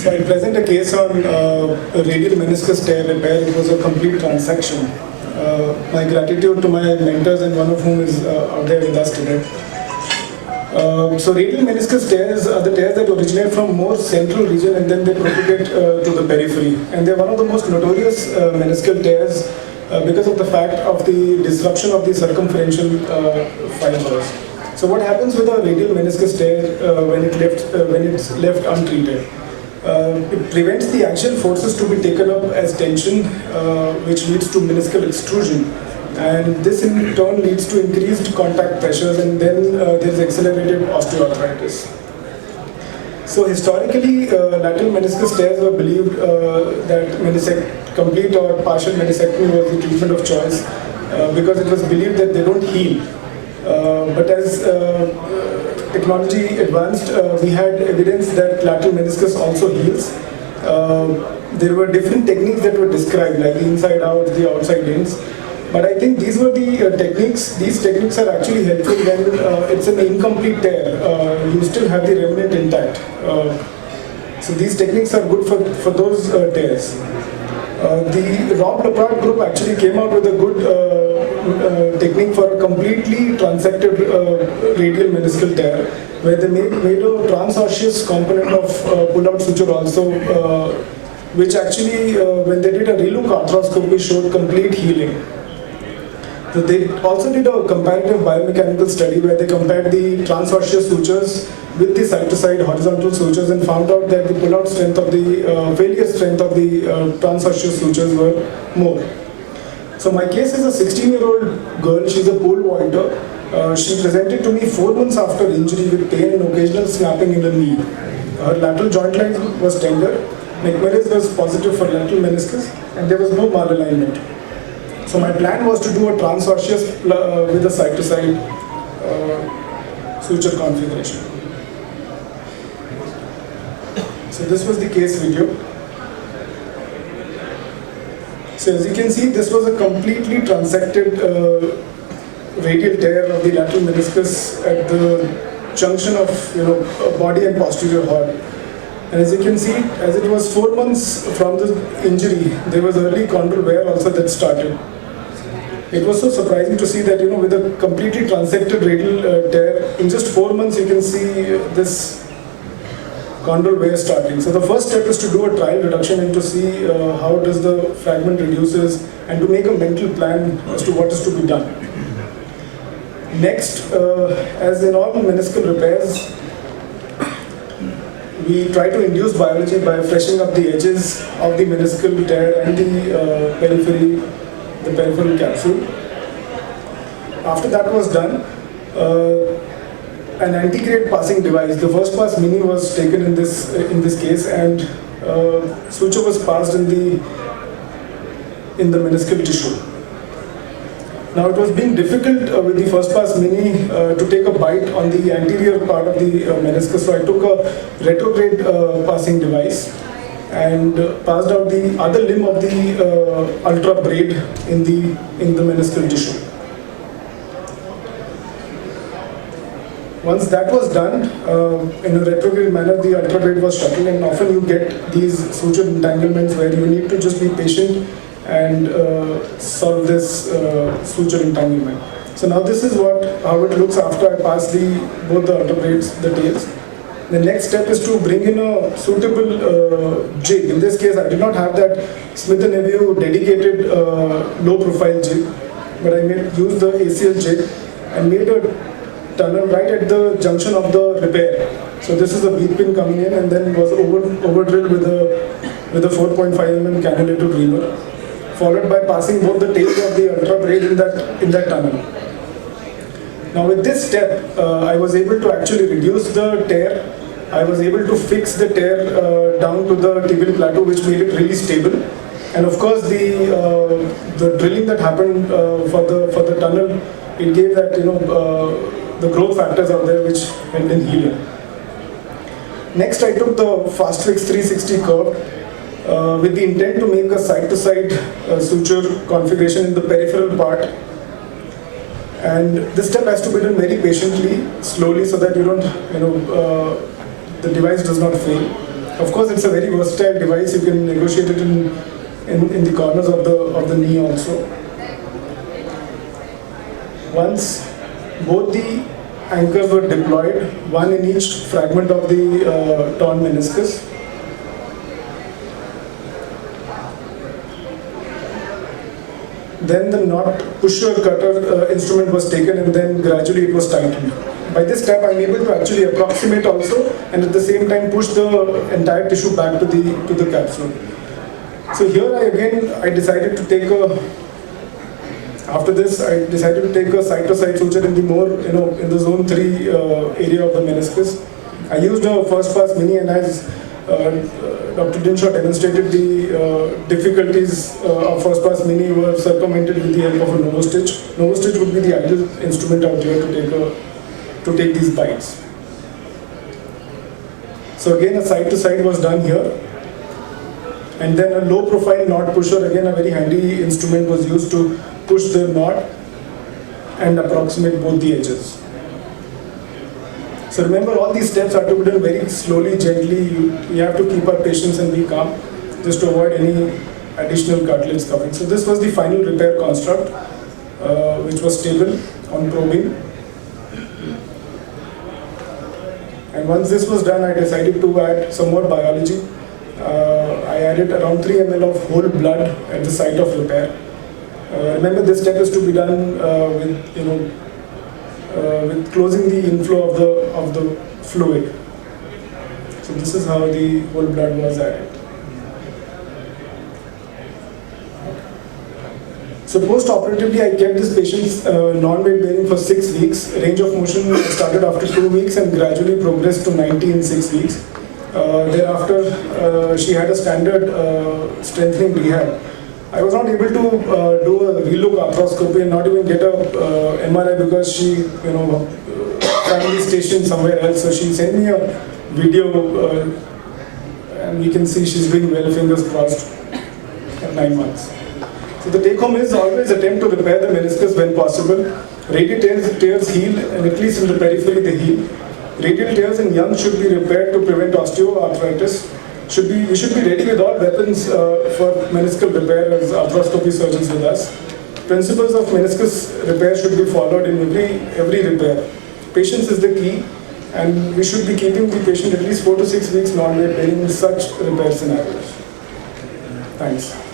So I present a case on a radial meniscus tear repair. It was a complete transaction. My gratitude to my mentors, and one of whom is out there with us today. So radial meniscus tears are the tears that originate from more central region and then they propagate to the periphery. And they're one of the most notorious meniscal tears because of the fact of the disruption of the circumferential fibers. So what happens with a radial meniscus tear when it's left untreated? It prevents the axial forces to be taken up as tension, which leads to meniscal extrusion. And this in turn leads to increased contact pressures, and then there's accelerated osteoarthritis. So historically, lateral meniscus tears were believed that complete or partial meniscectomy was the treatment of choice because it was believed that they don't heal. But as technology advanced, we had evidence that lateral meniscus also heals. There were different techniques that were described, like the inside out, the outside ins. But I think these were the techniques. These techniques are actually helpful when it's an incomplete tear. You still have the remnant intact. So these techniques are good for those tears. The Rob Lepard group actually came out with a good technique for a completely transacted radial meniscal tear, where they made a transosseous component of pull-out suture also, which actually, when they did a relook arthroscopy, showed complete healing. So they also did a comparative biomechanical study where they compared the transosseous sutures with the side-to-side horizontal sutures and found out that the pull-out strength of the failure strength of the transosseous sutures were more. So my case is a 16-year-old girl. She's a pole vaulter. She presented to me 4 months after injury with pain and occasional snapping in the knee. Her lateral joint line was tender. McMillis was positive for lateral meniscus, and there was no malalignment. So my plan was to do a transosseous with a side-to-side suture configuration. So this was the case video. So as you can see, this was a completely transacted radial tear of the lateral meniscus at the junction of body and posterior horn. And as you can see, as it was 4 months from the injury, there was early chondral wear also that started. It was so surprising to see that, with a completely transected radial tear, in just 4 months you can see this chondral wear starting. So the first step is to do a trial reduction and to see how does the fragment reduces, and to make a mental plan as to what is to be done. Next, as in all meniscal repairs, we try to induce biology by freshening up the edges of the meniscal tear and the peripheral capsule. After that was done, an antegrade passing device, the first pass mini, was taken in this case, and suture was passed in the meniscal tissue. Now it was being difficult with the first pass mini to take a bite on the anterior part of the meniscus, so I took a retrograde passing device and passed out the other limb of the ultra braid in the meniscal tissue. Once that was done, in a retrograde manner, the ultra braid was shuttled, and often you get these suture entanglements where you need to just be patient and solve this suture entanglement. So now this is how it looks after I pass both the ultra braids, the tails. The next step is to bring in a suitable jig. In this case, I did not have that Smith & Nephew dedicated low-profile jig, but I used the ACL jig and made a tunnel right at the junction of the repair. So this is a bead pin coming in, and then was over-drilled with a 4.5 mm cannulated reamer, followed by passing both the tails of the ultra braid in that tunnel. Now with this step, I was able to actually reduce the tear. I was able to fix the tear down to the tibial plateau, which made it really stable. And of course, the drilling that happened for the tunnel, it gave that the growth factors out there which helped in healing. Next, I took the Fast Fix 360 curve with the intent to make a side-to-side suture configuration in the peripheral part. And this step has to be done very patiently, slowly, so that you don't, the device does not fail. Of course, it's a very versatile device. You can negotiate it in the corners of the knee also. Once both the anchors were deployed, one in each fragment of the torn meniscus, then the knot pusher cutter instrument was taken, and then gradually it was tightened. By this step, I'm able to actually approximate also, and at the same time push the entire tissue back to the capsule. So here I decided to take after this I decided to take a side-to-side suture in the more in the zone 3 area of the meniscus. I used a first pass mini, and as Dr. Dinshaw demonstrated, the difficulties of first pass mini were circumvented with the help of a Novo stitch. Novo stitch would be the ideal instrument out here to take these bites. So again, a side to side was done here, and then a low profile knot pusher, again a very handy instrument, was used to push the knot and approximate both the edges. So remember, all these steps are to be done very slowly, gently. You have to keep our patience and be calm, just to avoid any additional cartilage scuffing. So this was the final repair construct, which was stable on probing. And once this was done, I decided to add some more biology. I added around 3 ml of whole blood at the site of repair. Remember, this step is to be done with closing the inflow of the fluid. So this is how the whole blood was added. So post-operatively, I kept this patient's non-weight bearing for 6 weeks. Range of motion started after 2 weeks and gradually progressed to 90 in 6 weeks. Thereafter, she had a standard strengthening rehab. I was not able to do a relook arthroscopy and not even get a MRI because she, family stationed somewhere else. So she sent me a video, and you can see she's doing well, fingers crossed, at 9 months. So the take home is always attempt to repair the meniscus when possible. Radial tears heal, and at least in the periphery they heal. Radial tears in young should be repaired to prevent osteoarthritis. We should be ready with all weapons for meniscal repair as arthroscopy surgeons with us. Principles of meniscus repair should be followed in every repair. Patience is the key, and we should be keeping the patient at least 4 to 6 weeks non-weight bearing in such repair scenarios. Thanks.